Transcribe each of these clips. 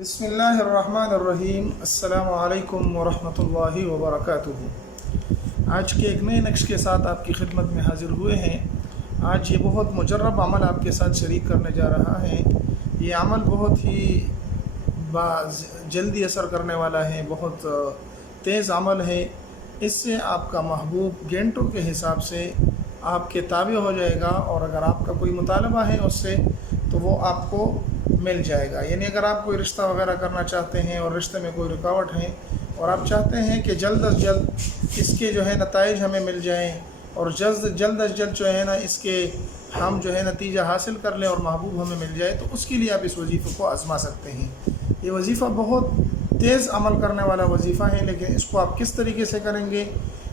بسم اللہ الرحمن الرحیم۔ السلام علیکم ورحمۃ اللہ وبرکاتہ۔ آج کے ایک نئے نقش کے ساتھ آپ کی خدمت میں حاضر ہوئے ہیں۔ آج یہ بہت مجرب عمل آپ کے ساتھ شریک کرنے جا رہا ہے۔ یہ عمل بہت ہی جلدی اثر کرنے والا ہے، بہت تیز عمل ہے۔ اس سے آپ کا محبوب گھنٹوں کے حساب سے آپ کے تابع ہو جائے گا، اور اگر آپ کا کوئی مطالبہ ہے اس سے تو وہ آپ کو مل جائے گا۔ یعنی اگر آپ کوئی رشتہ وغیرہ کرنا چاہتے ہیں اور رشتے میں کوئی رکاوٹ ہے اور آپ چاہتے ہیں کہ جلد از جلد اس کے نتائج ہمیں مل جائیں، اور جلد از جلد اس کے ہم نتیجہ حاصل کر لیں اور محبوب ہمیں مل جائے، تو اس کے لیے آپ اس وظیفے کو آزما سکتے ہیں۔ یہ وظیفہ بہت تیز عمل کرنے والا وظیفہ ہے، لیکن اس کو آپ کس طریقے سے کریں گے،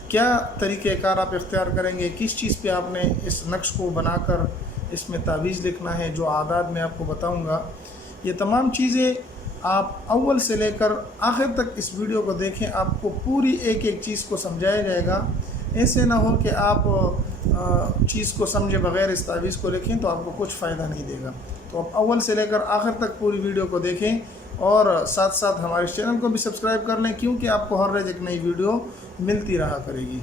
کیا طریقہ کار آپ اختیار کریں گے، کس چیز پہ آپ نے اس نقش کو بنا کر اس میں تعویذ لکھنا ہے، جو اعداد میں آپ کو بتاؤں گا، یہ تمام چیزیں آپ اول سے لے کر آخر تک اس ویڈیو کو دیکھیں۔ آپ کو پوری ایک ایک چیز کو سمجھایا جائے گا۔ ایسے نہ ہو کہ آپ چیز کو سمجھے بغیر اس تعویذ کو لکھیں تو آپ کو کچھ فائدہ نہیں دے گا۔ تو آپ اول سے لے کر آخر تک پوری ویڈیو کو دیکھیں، اور ساتھ ساتھ ہمارے چینل کو بھی سبسکرائب کر لیں، کیونکہ آپ کو ہر روز ایک نئی ویڈیو ملتی رہا کرے گی۔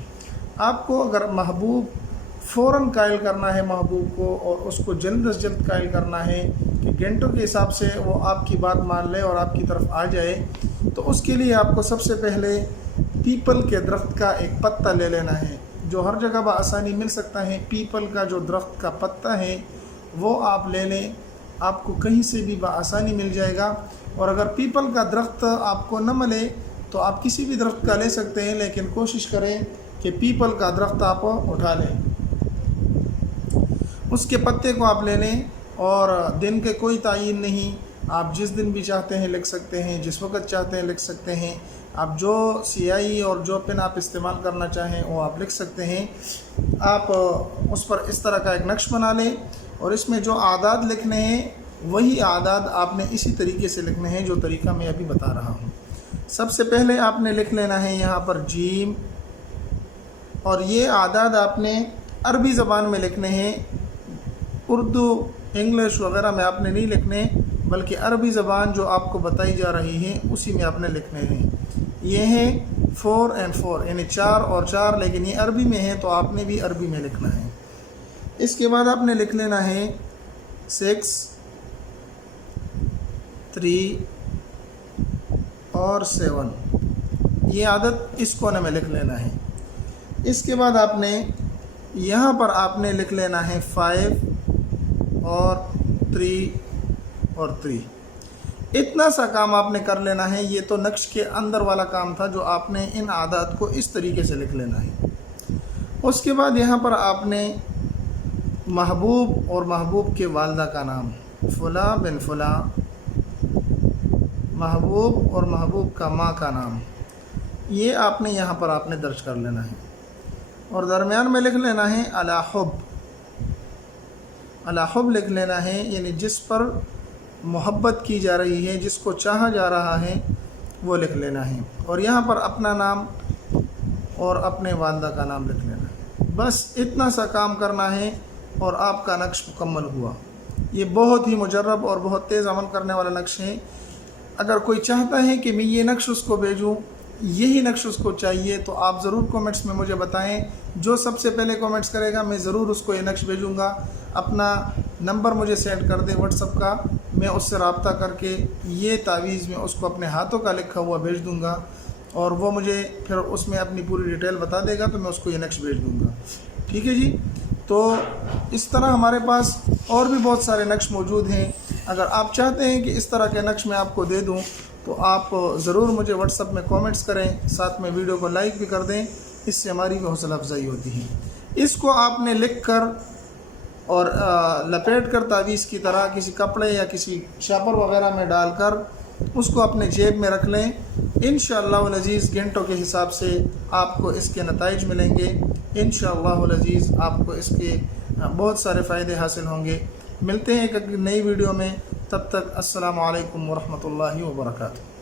آپ کو اگر محبوب فوراً قائل کرنا ہے محبوب کو، اور اس کو جلد از جلد قائل کرنا ہے کہ گھنٹوں کے حساب سے وہ آپ کی بات مان لے اور آپ کی طرف آ جائے، تو اس کے لیے آپ کو سب سے پہلے پیپل کے درخت کا ایک پتا لے لینا ہے، جو ہر جگہ بآسانی مل سکتا ہے۔ پیپل کا جو درخت کا پتا ہے وہ آپ لے لیں، آپ کو کہیں سے بھی بآسانی مل جائے گا۔ اور اگر پیپل کا درخت آپ کو نہ ملے تو آپ کسی بھی درخت کا لے سکتے ہیں، لیکن کوشش کریں کہ پیپل کا درخت آپ اٹھا لیں۔ اس کے پتے کو آپ لے لیں، اور دن کے کوئی تعین نہیں، آپ جس دن بھی چاہتے ہیں لکھ سکتے ہیں، جس وقت چاہتے ہیں لکھ سکتے ہیں۔ آپ جو سیاہی اور جو پن آپ استعمال کرنا چاہیں وہ آپ لکھ سکتے ہیں۔ آپ اس پر اس طرح کا ایک نقش بنا لیں، اور اس میں جو اعداد لکھنے ہیں وہی اعداد آپ نے اسی طریقے سے لکھنے ہیں جو طریقہ میں ابھی بتا رہا ہوں۔ سب سے پہلے آپ نے لکھ لینا ہے یہاں پر جیم، اور یہ اعداد آپ نے عربی زبان میں لکھنے ہیں، اردو انگلش وغیرہ میں آپ نے نہیں لکھنے، بلکہ عربی زبان جو آپ کو بتائی جا رہی ہے اسی میں آپ نے لکھنے ہیں۔ یہ ہیں 4 and 4، یعنی 4 اور 4، لیکن یہ عربی میں ہے تو آپ نے بھی عربی میں لکھنا ہے۔ اس کے بعد آپ نے لکھ لینا ہے 6، 3 اور 7، یہ عدد اس کونے میں لکھ لینا ہے۔ اس کے بعد آپ نے یہاں پر آپ نے لکھ لینا ہے 5 اور 3 اور 3۔ اتنا سا کام آپ نے کر لینا ہے۔ یہ تو نقش کے اندر والا کام تھا، جو آپ نے ان اعداد کو اس طریقے سے لکھ لینا ہے۔ اس کے بعد یہاں پر آپ نے محبوب اور محبوب کے والدہ کا نام، فلاں بن فلاں، محبوب اور محبوب کا ماں کا نام، یہ آپ نے یہاں پر آپ نے درج کر لینا ہے۔ اور درمیان میں لکھ لینا ہے الاحب، الاحب لکھ لینا ہے، یعنی جس پر محبت کی جا رہی ہے، جس کو چاہا جا رہا ہے وہ لکھ لینا ہے۔ اور یہاں پر اپنا نام اور اپنے والدہ کا نام لکھ لینا ہے۔ بس اتنا سا کام کرنا ہے اور آپ کا نقش مکمل ہوا۔ یہ بہت ہی مجرب اور بہت تیز عمل کرنے والا نقش ہے۔ اگر کوئی چاہتا ہے کہ میں یہ نقش اس کو بھیجوں، یہی نقش اس کو چاہیے، تو آپ ضرور کومنٹس میں مجھے بتائیں۔ جو سب سے پہلے کومنٹس کرے گا میں ضرور اس کو یہ نقش بھیجوں گا۔ اپنا نمبر مجھے سینڈ کر دیں واٹس ایپ کا، میں اس سے رابطہ کر کے یہ تعویذ میں اس کو اپنے ہاتھوں کا لکھا ہوا بھیج دوں گا، اور وہ مجھے پھر اس میں اپنی پوری ڈیٹیل بتا دے گا، تو میں اس کو یہ نقش بھیج دوں گا۔ ٹھیک ہے جی؟ تو اس طرح ہمارے پاس اور بھی بہت سارے نقش موجود ہیں۔ اگر آپ چاہتے ہیں کہ اس طرح کے نقش میں آپ کو دے دوں تو آپ ضرور مجھے واٹس ایپ میں کومنٹس کریں، ساتھ میں ویڈیو کو لائک بھی کر دیں، اس سے ہماری بھی حوصلہ افزائی ہوتی ہے۔ اس کو آپ نے لکھ کر اور لپیٹ کر تعویذ کی طرح کسی کپڑے یا کسی شاپر وغیرہ میں ڈال کر اس کو اپنے جیب میں رکھ لیں۔ انشاءاللہ العزیز گھنٹوں کے حساب سے آپ کو اس کے نتائج ملیں گے۔ انشاءاللہ العزیز آپ کو اس کے بہت سارے فائدے حاصل ہوں گے۔ ملتے ہیں ایک نئی ویڈیو میں، تب تک السلام علیکم ورحمۃ اللہ وبرکاتہ۔